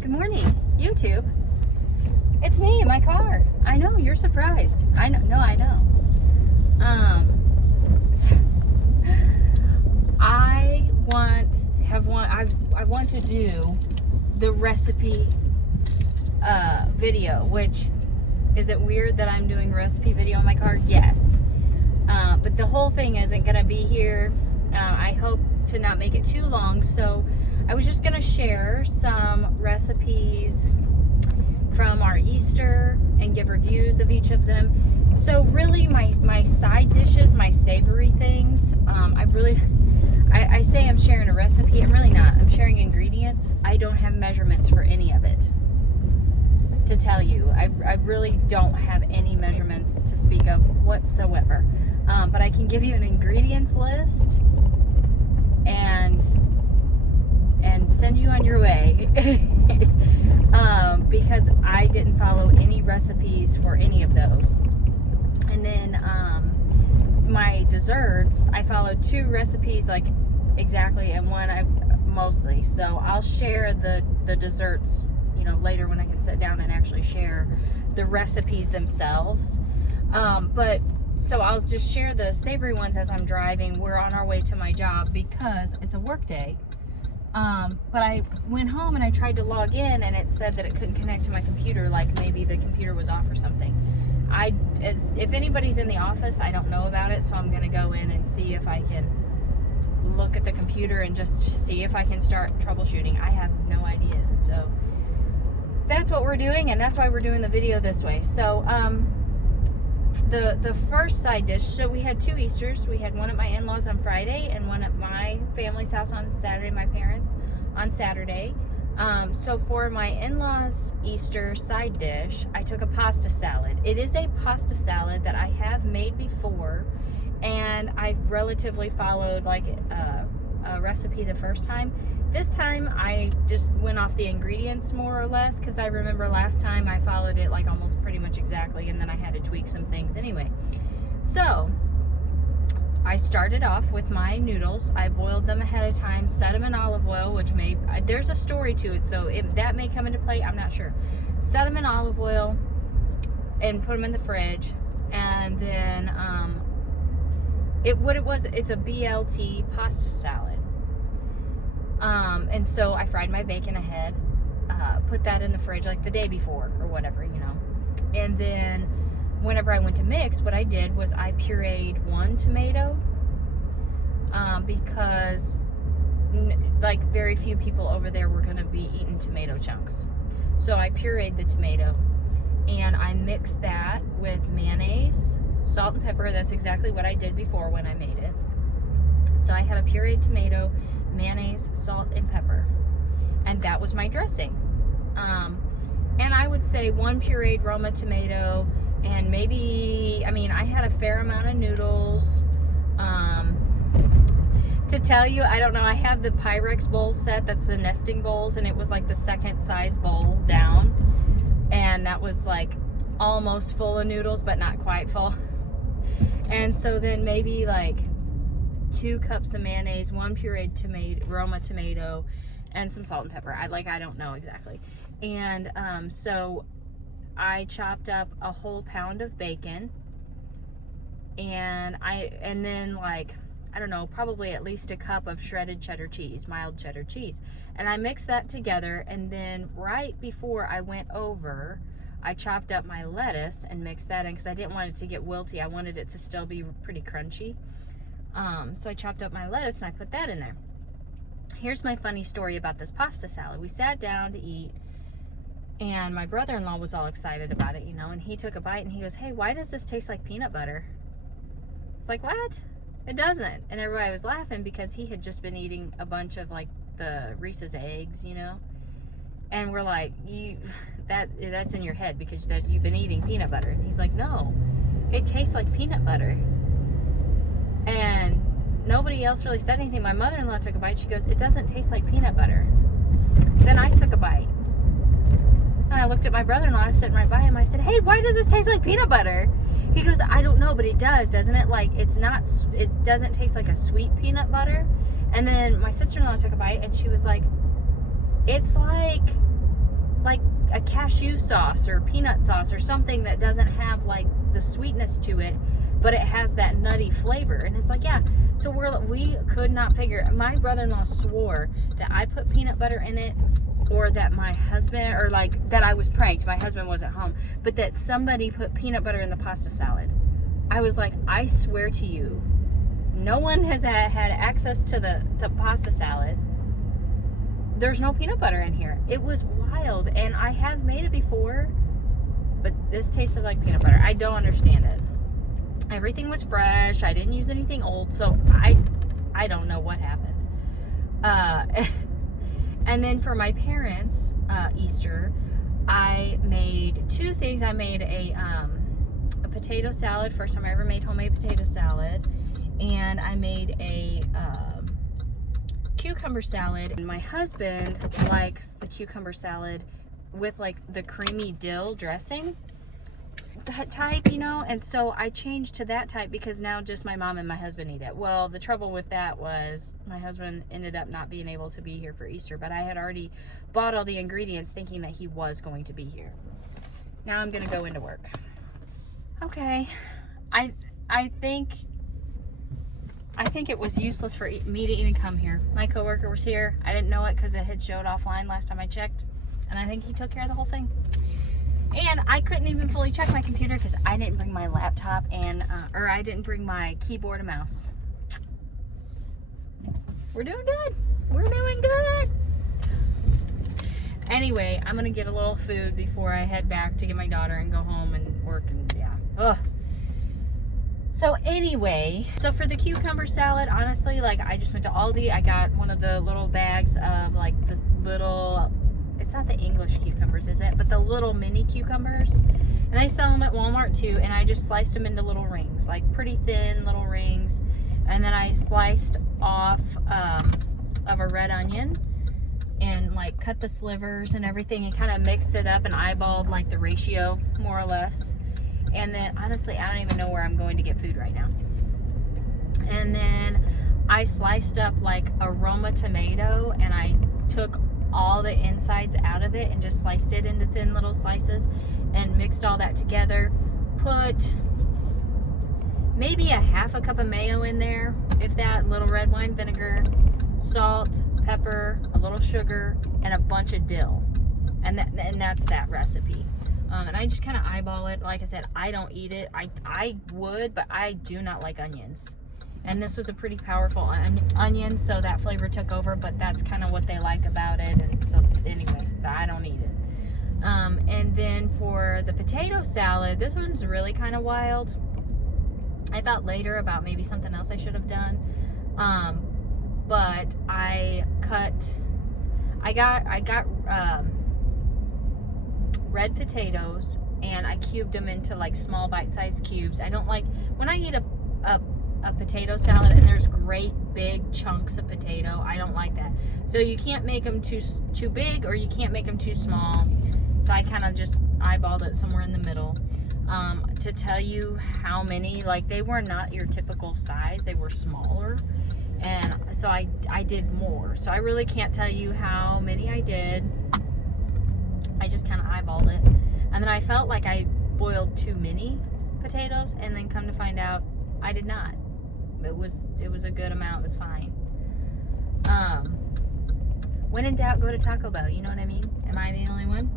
Good morning, YouTube. It's me in my car. I know, you're surprised. I know, no, I know. So I want to do the recipe video, which, is it weird that I'm doing a recipe video in my car? Yes. But the whole thing isn't gonna be here. I hope to not make it too long, so I was just gonna share some recipes from our Easter and give reviews of each of them. So really my side dishes, my savory things, I say I'm sharing a recipe. I'm really not. I'm sharing ingredients. I don't have measurements for any of it to tell you. I really don't have any measurements to speak of whatsoever. But I can give you an ingredients list and send you on your way. Because I didn't follow any recipes for any of those. And then my desserts, I followed 2 recipes like exactly, and one I mostly. So I'll share the desserts, you know, later when I can sit down and actually share the recipes themselves. So I'll just share the savory ones as I'm driving. We're on our way to my job because it's a work day. But I went home and I tried to log in and it said that it couldn't connect to my computer, like maybe the computer was off or something. If anybody's in the office, I don't know about it, so I'm gonna go in and see if I can look at the computer and just see if I can start troubleshooting. I have no idea. So that's what we're doing, and that's why we're doing the video this way. So the first side dish, so we had 2 Easters. We had one at my in-laws on Friday and one at my family's house on Saturday, my parents on Saturday. So for my in-laws Easter side dish, I took a pasta salad. It is a pasta salad that I have made before, and I relatively followed like a recipe the first time. This time I just went off the ingredients more or less, because I remember last time I followed it like almost pretty much exactly, and then I had to tweak some things anyway. So I started off with my noodles. I boiled them ahead of time, set them in olive oil, which there's a story to it, so that may come into play, I'm not sure. Set them in olive oil and put them in the fridge, and then it's a BLT pasta salad. And so I fried my bacon ahead, put that in the fridge like the day before or whatever, you know. And then whenever I went to mix, what I did was I pureed 1 tomato, because like very few people over there were going to be eating tomato chunks. So I pureed the tomato and I mixed that with mayonnaise, salt and pepper. That's exactly what I did before when I made it. So I had a pureed tomato, mayonnaise, salt, and pepper. And that was my dressing. And I would say 1 pureed Roma tomato, and maybe, I had a fair amount of noodles. To tell you, I don't know, I have the Pyrex bowl set, that's the nesting bowls, and it was like the second size bowl down. And that was like almost full of noodles, but not quite full. And so then maybe like 2 cups of mayonnaise, 1 pureed tomato, Roma tomato, and some salt and pepper. I don't know exactly. And so I chopped up a whole pound of bacon, and then like, I don't know, probably at least a cup of shredded cheddar cheese, mild cheddar cheese. And I mixed that together, and then right before I went over, I chopped up my lettuce and mixed that in, because I didn't want it to get wilty. I wanted it to still be pretty crunchy. So I chopped up my lettuce and I put that in there. Here's my funny story about this pasta salad. We sat down to eat, and my brother-in-law was all excited about it, you know, and he took a bite and he goes, "Hey, why does this taste like peanut butter?" It's like, what? It doesn't. And everybody was laughing because he had just been eating a bunch of like the Reese's eggs, you know, and we're like, that's in your head because you've been eating peanut butter. And he's like, "No, it tastes like peanut butter." And nobody else really said anything. My mother-in-law took a bite. She goes, "It doesn't taste like peanut butter." Then I took a bite. And I looked at my brother-in-law sitting right by him. I said, "Hey, why does this taste like peanut butter?" He goes, "I don't know, but it does, doesn't it? Like, it doesn't taste like a sweet peanut butter." And then my sister-in-law took a bite and she was like, "It's like a cashew sauce or peanut sauce or something that doesn't have like the sweetness to it, but it has that nutty flavor. And it's like, yeah. So we could not figure. My brother-in-law swore that I put peanut butter in it, or that my husband, or like that I was pranked. My husband wasn't home, but that somebody put peanut butter in the pasta salad. I was like, I swear to you, no one has had access to the pasta salad. There's no peanut butter in here. It was wild, and I have made it before, but this tasted like peanut butter. I don't understand it. Everything was fresh. I didn't use anything old, so I don't know what happened. And then for my parents' Easter, I made two things. I made a potato salad. First time I ever made homemade potato salad. And I made a cucumber salad. And my husband likes the cucumber salad with like the creamy dill dressing type, you know. And so I changed to that type because now just my mom and my husband eat it. Well, the trouble with that was my husband ended up not being able to be here for Easter, but I had already bought all the ingredients thinking that he was going to be here. Now I'm gonna go into work. Okay, I think it was useless for me to even come here. My coworker was here. I didn't know it because it had showed offline last time I checked, and I think he took care of the whole thing. And I couldn't even fully check my computer because I didn't bring my laptop and or I didn't bring my keyboard and mouse. We're doing good. We're doing good. Anyway, I'm gonna get a little food before I head back to get my daughter and go home and work, and yeah. Ugh. So anyway, so for the cucumber salad, honestly, like I just went to Aldi. I got one of the little bags of like the little, it's not the English cucumbers, is it? But the little mini cucumbers. And they sell them at Walmart too. And I just sliced them into little rings, like pretty thin little rings. And then I sliced off of a red onion and like cut the slivers and everything and kind of mixed it up and eyeballed like the ratio more or less. And then honestly, I don't even know where I'm going to get food right now. And then I sliced up like a Roma tomato and I took all the insides out of it and just sliced it into thin little slices and mixed all that together. Put maybe a half a cup of mayo in there, if that, little red wine vinegar, salt, pepper, a little sugar, and a bunch of dill. And that's that recipe. And I just kind of eyeball it. Like I said, I don't eat it. I would, but I do not like onions. And this was a pretty powerful onion, so that flavor took over, but that's kind of what they like about it. And so anyway, I don't eat it. And then for the potato salad, this one's really kind of wild. I thought later about maybe something else I should have done. But I got red potatoes and I cubed them into like small bite-sized cubes. I don't like, when I eat a potato salad and there's great big chunks of potato, I don't like that. So you can't make them too big or you can't make them too small. So I kind of just eyeballed it somewhere in the middle. To tell you how many, like they were not your typical size, they were smaller. And so I did more. So I really can't tell you how many I did. I just kind of eyeballed it. And then I felt like I boiled too many potatoes, and then come to find out I did not. It was a good amount. It was fine. When in doubt, go to Taco Bell. You know what I mean? Am I the only one?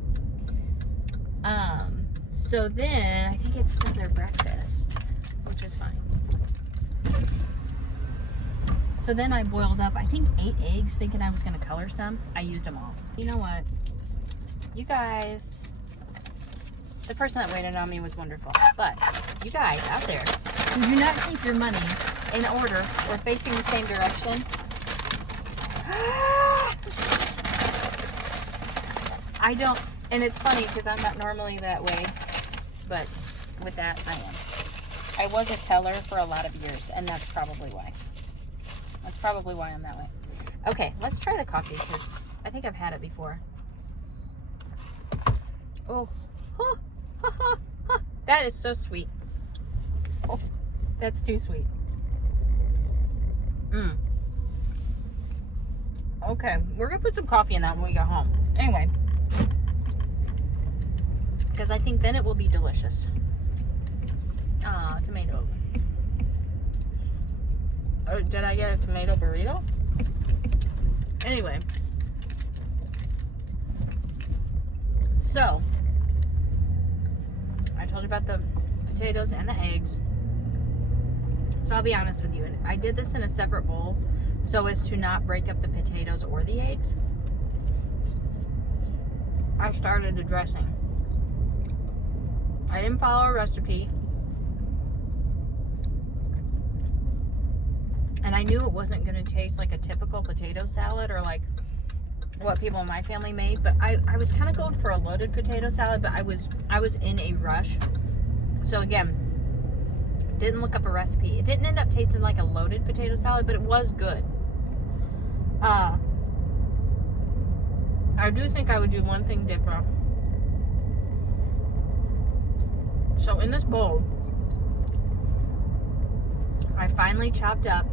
So then I think it's still their breakfast, which is fine. So then I boiled up, I think 8 eggs, thinking I was gonna color some. I used them all. You know what? You guys, the person that waited on me was wonderful. But you guys out there who do not keep your money in order or facing the same direction, I don't, and it's funny because I'm not normally that way, but with that I am. I was a teller for a lot of years, and that's probably why. That's probably why I'm that way. Okay, let's try the coffee because I think I've had it before. Oh, that is so sweet. Oh, that's too sweet. Okay, we're gonna put some coffee in that when we go home. Anyway, because I think then it will be delicious. Tomato. Oh, did I get a tomato burrito? Anyway. So, I told you about the potatoes and the eggs. So I'll be honest with you. I did this in a separate bowl so as to not break up the potatoes or the eggs. I started the dressing. I didn't follow a recipe. And I knew it wasn't going to taste like a typical potato salad or like what people in my family made, but I was kind of going for a loaded potato salad, but I was in a rush. So again, didn't look up a recipe. It didn't end up tasting like a loaded potato salad, but it was good. I do think I would do one thing different. So in this bowl, I finally chopped up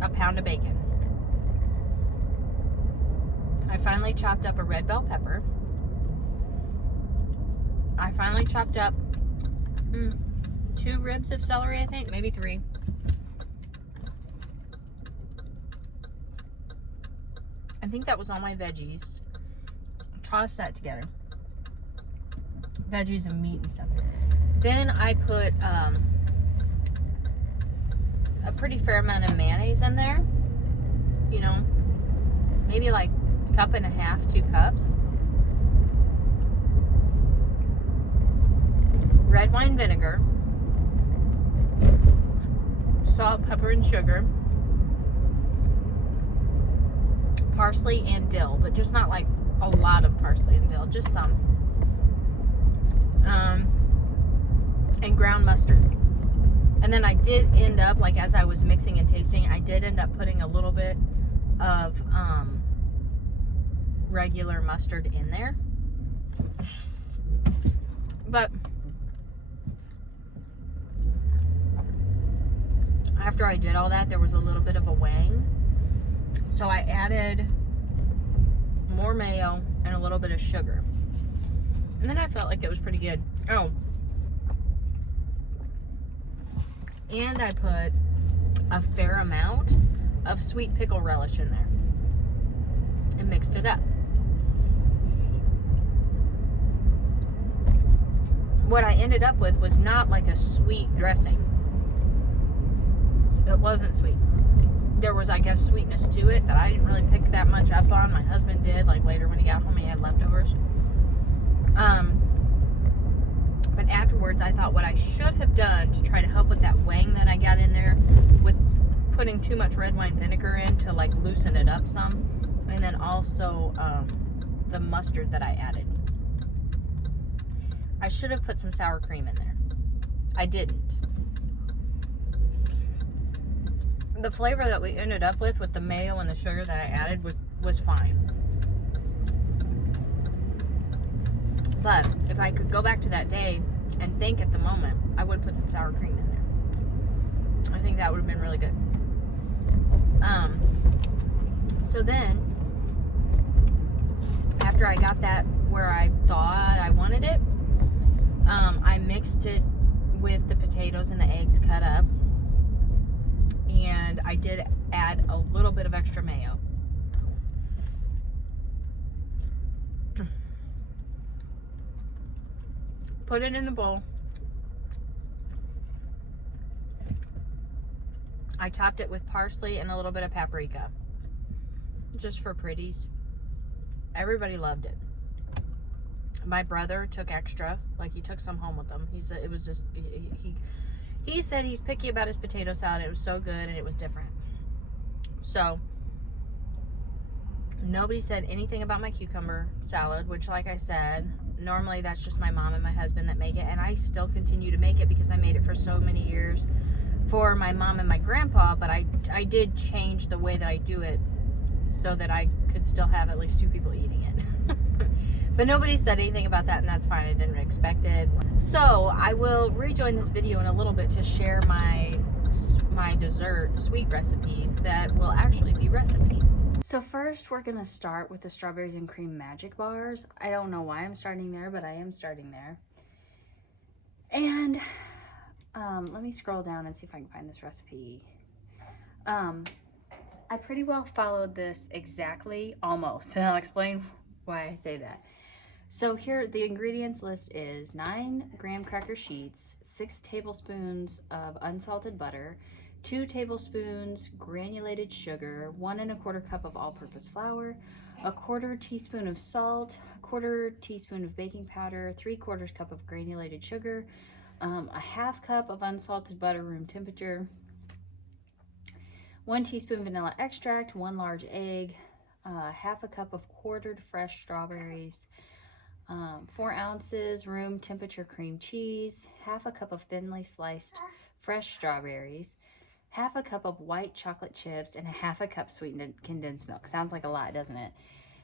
a pound of bacon. I finally chopped up a red bell pepper. I finally chopped up 2 ribs of celery, I think, maybe 3. I think that was all my veggies. Toss that together. Veggies and meat and stuff. Then I put a pretty fair amount of mayonnaise in there. You know, maybe like 1.5 cups, 2 cups. Red wine vinegar. Salt, pepper, and sugar. Parsley and dill, but just not like a lot of parsley and dill, just some. And ground mustard. And then I did end up, like as I was mixing and tasting, I did end up putting a little bit of regular mustard in there. But after I did all that, there was a little bit of a wang. So I added more mayo and a little bit of sugar. And then I felt like it was pretty good. Oh. And I put a fair amount of sweet pickle relish in there. And mixed it up. What I ended up with was not like a sweet dressing. It wasn't sweet. There was, I guess, sweetness to it that I didn't really pick that much up on. My husband did. Like later when he got home, he had leftovers. But afterwards, I thought what I should have done to try to help with that wang that I got in there with putting too much red wine vinegar in to like loosen it up some. And then also the mustard that I added. I should have put some sour cream in there. I didn't. The flavor that we ended up with the mayo and the sugar that I added was fine. But if I could go back to that day and think at the moment, I would put some sour cream in there. I think that would have been really good. So then, after I got that where I thought I wanted it, I mixed it with the potatoes and the eggs cut up. And I did add a little bit of extra mayo. Put it in the bowl. I topped it with parsley and a little bit of paprika. Just for pretties. Everybody loved it. My brother took extra. Like he took some home with him. He said it was just... He said he's picky about his potato salad. It was so good and it was different. So, nobody said anything about my cucumber salad, which like I said, normally that's just my mom and my husband that make it. And I still continue to make it because I made it for so many years for my mom and my grandpa. But I did change the way that I do it so that I could still have at least 2 people eating it. But nobody said anything about that, and that's fine. I didn't expect it. So I will rejoin this video in a little bit to share my dessert sweet recipes that will actually be recipes. So first we're gonna start with the strawberries and cream magic bars. I don't know why I'm starting there, but I am starting there. And let me scroll down and see if I can find this recipe. I pretty well followed this exactly, almost, and I'll explain why I say that. So here, the ingredients list is 9 graham cracker sheets, 6 tablespoons of unsalted butter, 2 tablespoons granulated sugar, 1 1/4 cup of all-purpose flour, 1/4 teaspoon of salt, 1/4 teaspoon of baking powder, 3/4 cup of granulated sugar, a 1/2 cup of unsalted butter room temperature, 1 teaspoon vanilla extract, 1 large egg, 1/2 cup of quartered fresh strawberries, 4 ounces room temperature cream cheese, 1/2 cup of thinly sliced fresh strawberries, 1/2 cup of white chocolate chips, and 1/2 cup sweetened condensed milk. Sounds like a lot, doesn't it?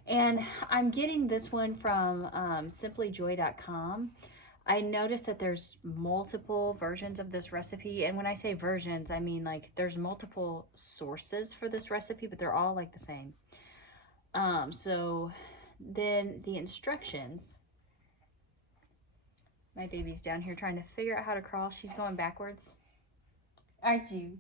And I'm getting this one from simplyjoy.com. I noticed that there's multiple versions of this recipe, and when I say versions, I mean like there's multiple sources for this recipe, but they're all like the same. So then the instructions, my baby's down here trying to figure out how to crawl. She's going backwards. Aren't you?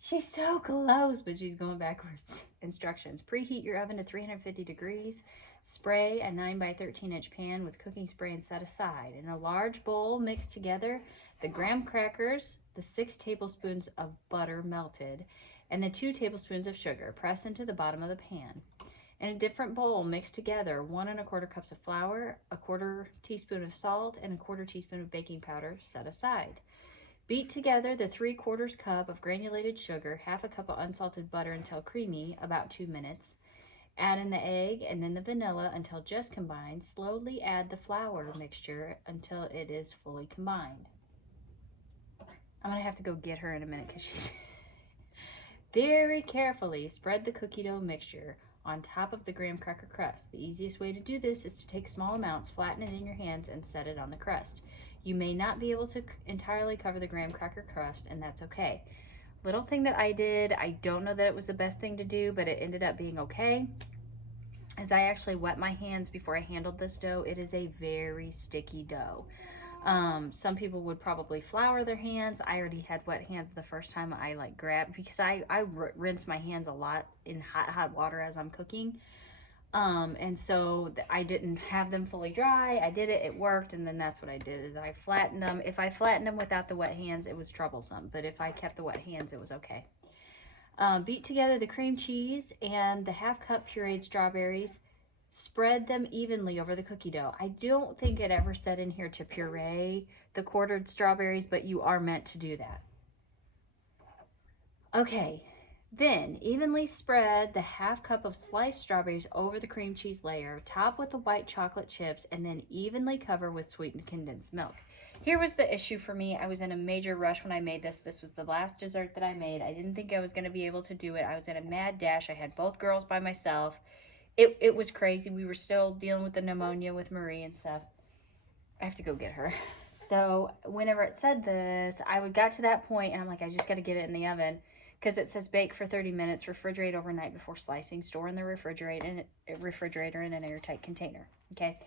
She's so close, but she's going backwards. Instructions. Preheat your oven to 350 degrees. Spray a 9 by 13 inch pan with cooking spray and set aside. In a large bowl, mix together the graham crackers, the 6 tablespoons of butter melted, and the 2 tablespoons of sugar. Press into the bottom of the pan. In a different bowl, mix together 1 1/4 cups of flour, 1/4 teaspoon of salt, and 1/4 teaspoon of baking powder. Set aside. Beat together the 3/4 cup of granulated sugar, 1/2 cup of unsalted butter until creamy, about 2 minutes. Add in the egg and then the vanilla until just combined. Slowly add the flour mixture until it is fully combined. I'm going to have to go get her in a minute because she's... Very carefully spread the cookie dough mixture on top of the graham cracker crust. The easiest way to do this is to take small amounts, flatten it in your hands, and set it on the crust. You may not be able to entirely cover the graham cracker crust, and that's okay. Little thing that I did, I don't know that it was the best thing to do, but it ended up being okay, is I actually wet my hands before I handled this dough. It is a very sticky dough. Some people would probably flour their hands. I already had wet hands the first time I grabbed, because I rinse my hands a lot in hot water as I'm cooking. And so I didn't have them fully dry. I did it, it worked, and then that's what I did, is I flattened them. If I flattened them without the wet hands, it was troublesome, but if I kept the wet hands, it was okay. Beat together the cream cheese and the 1/2 cup pureed strawberries. Spread them evenly over the cookie dough. I don't think it ever said in here to puree the quartered strawberries, but you are meant to do that. Okay, then evenly spread the 1/2 cup of sliced strawberries over the cream cheese layer, top with the white chocolate chips, and then evenly cover with sweetened condensed milk. Here was the issue for me. I was in a major rush when I made this. This was the last dessert that I made. I didn't think I was going to be able to do it. I was in a mad dash. I had both girls by myself. It was crazy. We were still dealing with the pneumonia with Marie and stuff. I have to go get her. So whenever it said this, I got to that point and I'm like, I just got to get it in the oven, because it says bake for 30 minutes, refrigerate overnight before slicing, store in the refrigerator in an airtight container. Okay.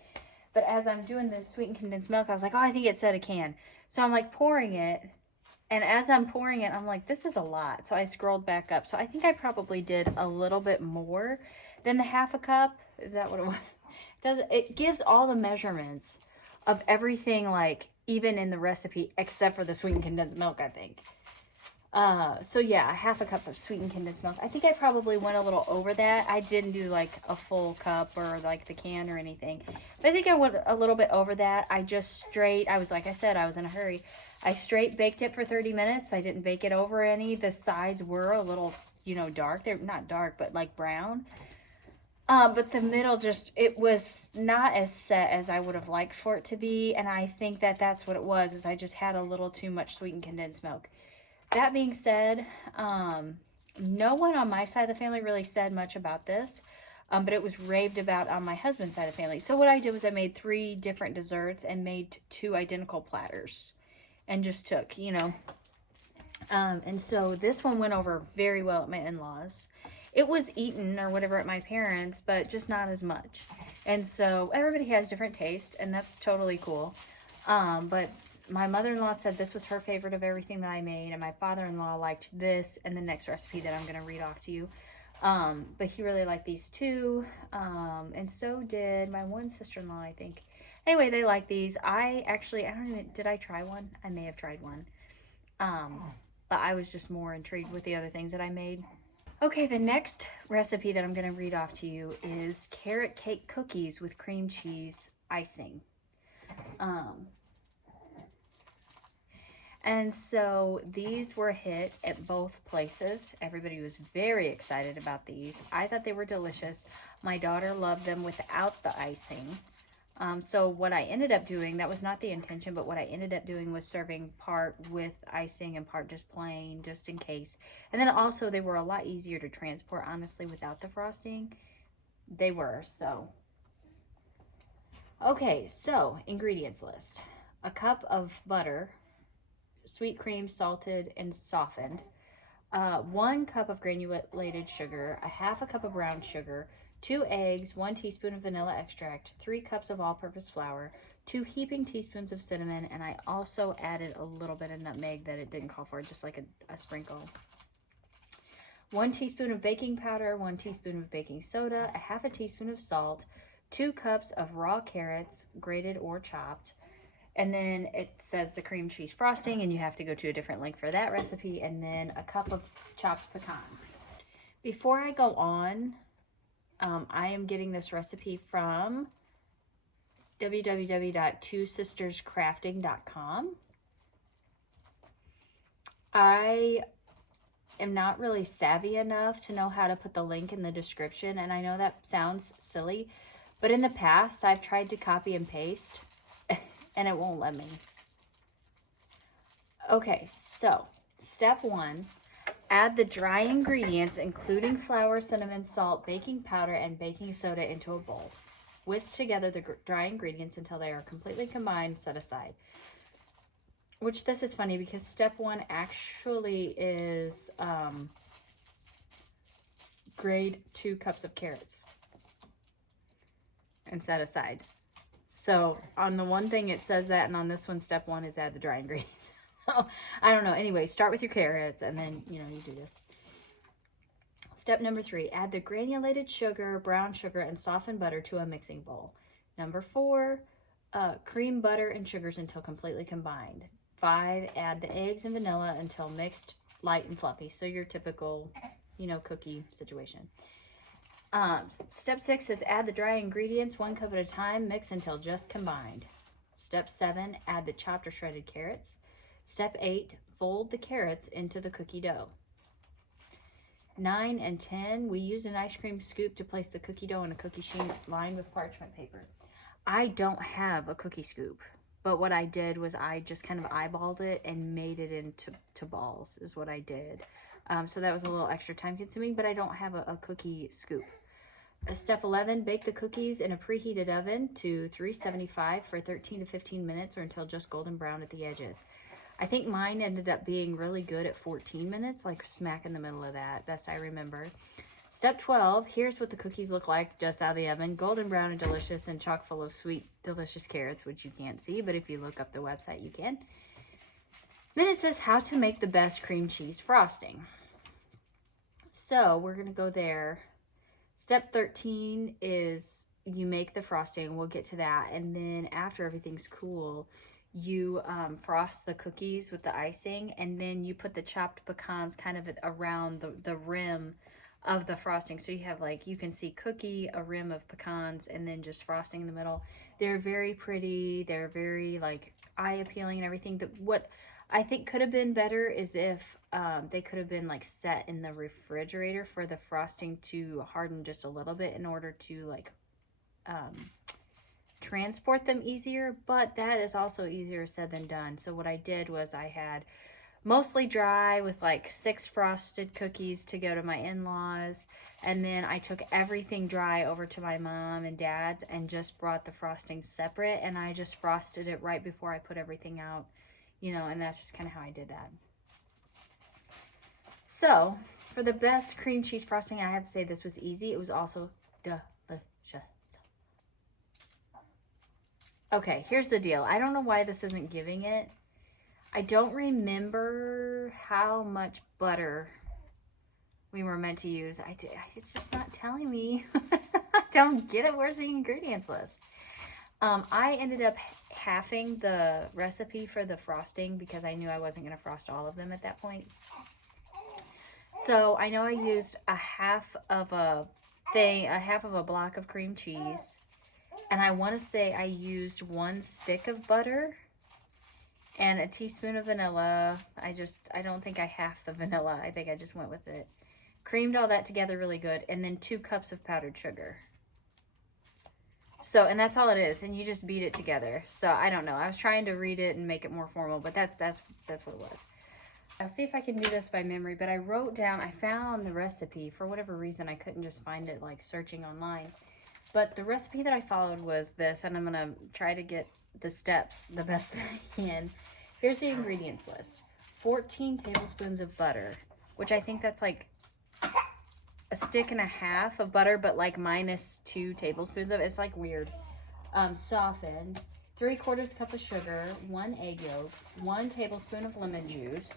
But as I'm doing the sweetened condensed milk, I was like, oh, I think it said a can. So I'm like pouring it. And as I'm pouring it, I'm like, this is a lot. So I scrolled back up. So I think I probably did a little bit more than the 1/2 cup. Is that what it was? It gives all the measurements of everything, like even in the recipe, except for the sweetened condensed milk, I think. So yeah, 1/2 cup of sweetened condensed milk. I think I probably went a little over that. I didn't do like a full cup or like the can or anything. But I think I went a little bit over that. I was, like I said, I was in a hurry. I straight baked it for 30 minutes. I didn't bake it over any. The sides were a little, dark. They're not dark, but like brown. But the middle it was not as set as I would have liked for it to be. And I think that that's what it was, is I just had a little too much sweetened condensed milk. That being said, no one on my side of the family really said much about this, but it was raved about on my husband's side of the family. So what I did was I made 3 different desserts and made 2 identical platters and just took, and so this one went over very well at my in-laws. It was eaten or whatever at my parents', but just not as much. And so everybody has different taste, and that's totally cool. But my mother-in-law said this was her favorite of everything that I made, and my father-in-law liked this and the next recipe that I'm going to read off to you. But he really liked these two, and so did my one sister-in-law, I think. Anyway, they like these. I don't even, did I try one? I may have tried one. But I was just more intrigued with the other things that I made. Okay, the next recipe that I'm going to read off to you is carrot cake cookies with cream cheese icing. And so these were a hit at both places. Everybody was very excited about these. I thought they were delicious. My daughter loved them without the icing. So what I ended up doing, that was not the intention, but what I ended up doing was serving part with icing and part just plain, just in case. And then also they were a lot easier to transport, honestly, without the frosting. They were, so. Okay, so ingredients list. A cup of butter, sweet cream, salted and softened. 1 cup of granulated sugar, a half a cup of brown sugar, 2 eggs, 1 teaspoon of vanilla extract, 3 cups of all-purpose flour, 2 heaping teaspoons of cinnamon, and I also added a little bit of nutmeg that it didn't call for, just like a sprinkle. 1 teaspoon of baking powder, 1 teaspoon of baking soda, a half a teaspoon of salt, 2 cups of raw carrots, grated or chopped, and then it says the cream cheese frosting, and you have to go to a different link for that recipe, and then a cup of chopped pecans. Before I go on, I am getting this recipe from www.twosisterscrafting.com. I am not really savvy enough to know how to put the link in the description, and I know that sounds silly, but in the past I've tried to copy and paste and it won't let me. Okay, so step 1. Add the dry ingredients, including flour, cinnamon, salt, baking powder, and baking soda into a bowl. Whisk together the dry ingredients until they are completely combined, set aside. Which this is funny because step 1 actually is grate 2 cups of carrots and set aside. So on the one thing it says that, and on this one, step 1 is add the dry ingredients. I don't know. Anyway, start with your carrots, and then, you do this. Step number 3, add the granulated sugar, brown sugar, and softened butter to a mixing bowl. Number 4, cream butter and sugars until completely combined. 5, add the eggs and vanilla until mixed, light, and fluffy. So your typical, cookie situation. Step 6 is add the dry ingredients 1 cup at a time, mix until just combined. Step 7, add the chopped or shredded carrots. Step 8, fold the carrots into the cookie dough. 9 and 10, we use an ice cream scoop to place the cookie dough in a cookie sheet lined with parchment paper. I don't have a cookie scoop, but what I did was I just kind of eyeballed it and made it into balls is what I did. So that was a little extra time consuming, but I don't have a cookie scoop. Step 11, bake the cookies in a preheated oven to 375 for 13 to 15 minutes or until just golden brown at the edges. I think mine ended up being really good at 14 minutes, like smack in the middle of that. Best I remember. Step 12, here's what the cookies look like just out of the oven. Golden brown and delicious and chock full of sweet, delicious carrots, which you can't see, but if you look up the website, you can. Then it says how to make the best cream cheese frosting. So we're going to go there. Step 13 is you make the frosting. We'll get to that. And then after everything's cool, you frost the cookies with the icing, and then you put the chopped pecans kind of around the rim of the frosting. So you have, like, you can see cookie, a rim of pecans, and then just frosting in the middle. They're very pretty. They're very, like, eye appealing and everything. What I think could have been better is if they could have been, like, set in the refrigerator for the frosting to harden just a little bit in order to, like, transport them easier, but that is also easier said than done. So what I did was I had mostly dry with like 6 frosted cookies to go to my in-laws, and then I took everything dry over to my mom and dad's and just brought the frosting separate, and I just frosted it right before I put everything out, and that's just kind of how I did that. So for the best cream cheese frosting, I have to say this was easy. It was also delicious. Okay, here's the deal. I don't know why this isn't giving it. I don't remember how much butter we were meant to use. It's just not telling me. I don't get it. Where's the ingredients list? I ended up halving the recipe for the frosting because I knew I wasn't going to frost all of them at that point. So I know I used a half of a block of cream cheese. And I want to say I used 1 stick of butter and a teaspoon of vanilla. I don't think I halved the vanilla. I think I just went with it. Creamed all that together really good. And then 2 cups of powdered sugar. So, and that's all it is. And you just beat it together. So I don't know. I was trying to read it and make it more formal, but that's what it was. I'll see if I can do this by memory, but I wrote down, I found the recipe. For whatever reason, I couldn't just find it like searching online. But the recipe that I followed was this, and I'm going to try to get the steps the best that I can. Here's the ingredients list. 14 tablespoons of butter, which I think that's like a stick and a half of butter, but like minus 2 tablespoons of it. It's like weird. Softened. 3/4 cup of sugar, 1 egg yolk, 1 tablespoon of lemon juice,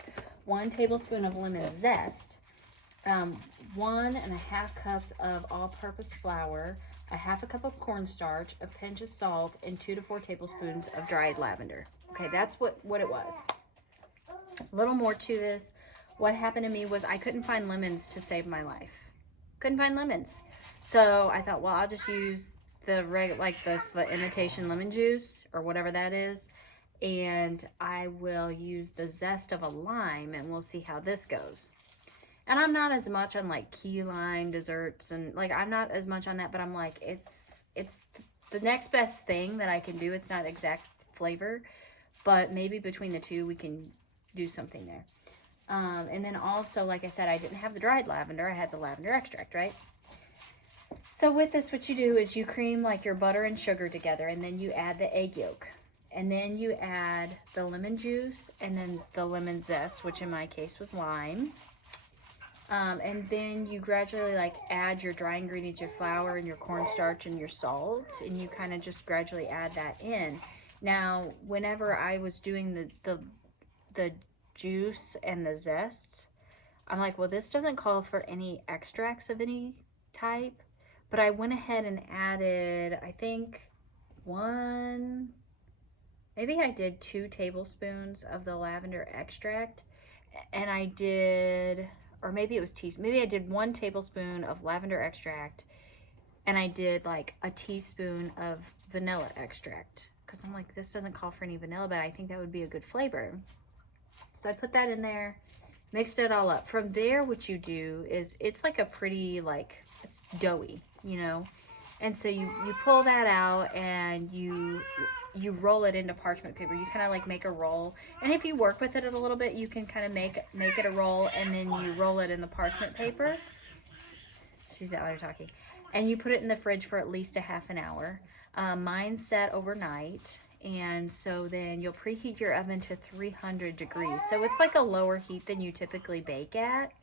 1 tablespoon of lemon zest, 1.5 cups of all-purpose flour, a 1/2 cup of cornstarch, a pinch of salt, and 2 to 4 tablespoons of dried lavender. Okay, that's what it was. A little more to this. What happened to me was I couldn't find lemons to save my life. Couldn't find lemons. So I thought, well, I'll just use the imitation lemon juice or whatever that is, and I will use the zest of a lime, and we'll see how this goes. And I'm not as much on like key lime desserts, and like I'm not as much on that, but I'm like it's the next best thing that I can do. It's not exact flavor, but maybe between the two we can do something there. And then also, like I said, I didn't have the dried lavender. I had the lavender extract, right? So with this, what you do is you cream like your butter and sugar together, and then you add the egg yolk. And then you add the lemon juice and then the lemon zest, which in my case was lime. And then you gradually like add your dry ingredients, your flour and your cornstarch and your salt, and you kind of just gradually add that in. Now, whenever I was doing the juice and the zests, I'm like, well, this doesn't call for any extracts of any type, but I went ahead and added, I think maybe I did 2 tablespoons of the lavender extract, and I did, or maybe it was maybe I did 1 tablespoon of lavender extract, and I did like a teaspoon of vanilla extract, because I'm like, this doesn't call for any vanilla, but I think that would be a good flavor. So I put that in there, mixed it all up. From there, what you do is, it's like a pretty, like, it's doughy, you know? And so you pull that out and you roll it into parchment paper. You kind of like make a roll. And if you work with it a little bit, you can kind of make it a roll, and then you roll it in the parchment paper. She's out there talking. And you put it in the fridge for at least a half an hour. Mine set overnight. And so then you'll preheat your oven to 300 degrees. So it's like a lower heat than you typically bake at.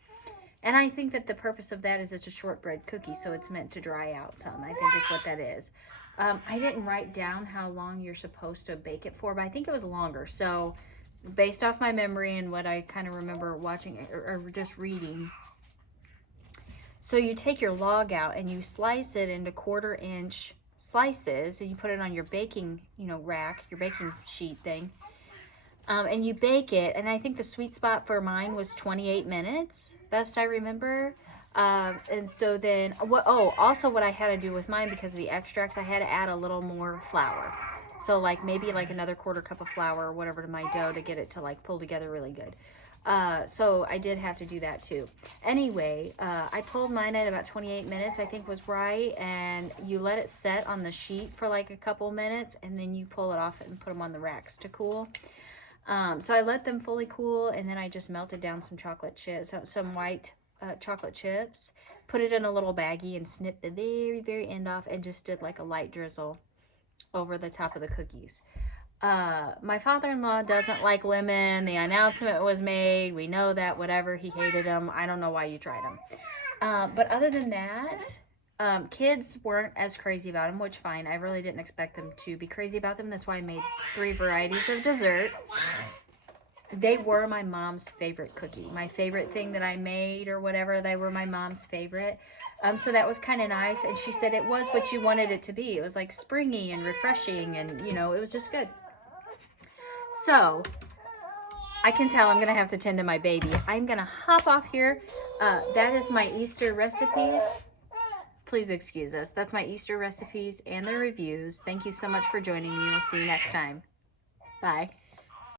And I think that the purpose of that is it's a shortbread cookie, so it's meant to dry out some, I think is what that is. I didn't write down how long you're supposed to bake it for, but I think it was longer. So based off my memory and what I kind of remember watching or just reading. So you take your log out and you slice it into 1/4 inch slices, and you put it on your baking, rack, your baking sheet thing. And you bake it, and I think the sweet spot for mine was 28 minutes, best I remember. And so then, also what I had to do with mine, because of the extracts, I had to add a little more flour. So like maybe like another 1/4 cup of flour or whatever to my dough to get it to like pull together really good. So I did have to do that too. Anyway, I pulled mine at about 28 minutes, I think was right. And you let it set on the sheet for like a couple minutes, and then you pull it off and put them on the racks to cool. So I let them fully cool, and then I just melted down some chocolate chips, some white chocolate chips, put it in a little baggie and snipped the very, very end off, and just did like a light drizzle over the top of the cookies. My father-in-law doesn't like lemon. The announcement was made. We know that, whatever. He hated them. I don't know why you tried them. But other than that, kids weren't as crazy about them, which fine. I really didn't expect them to be crazy about them. That's why I made 3 varieties of dessert. they were my mom's favorite cookie. My favorite thing that I made or whatever, they were my mom's favorite. So that was kind of nice. And she said it was what you wanted it to be. It was like springy and refreshing and, you know, it was just good. So I can tell I'm going to have to tend to my baby. I'm going to hop off here. That is my Easter recipes. Please excuse us. That's my Easter recipes and the reviews. Thank you so much for joining me. We'll see you next time. Bye.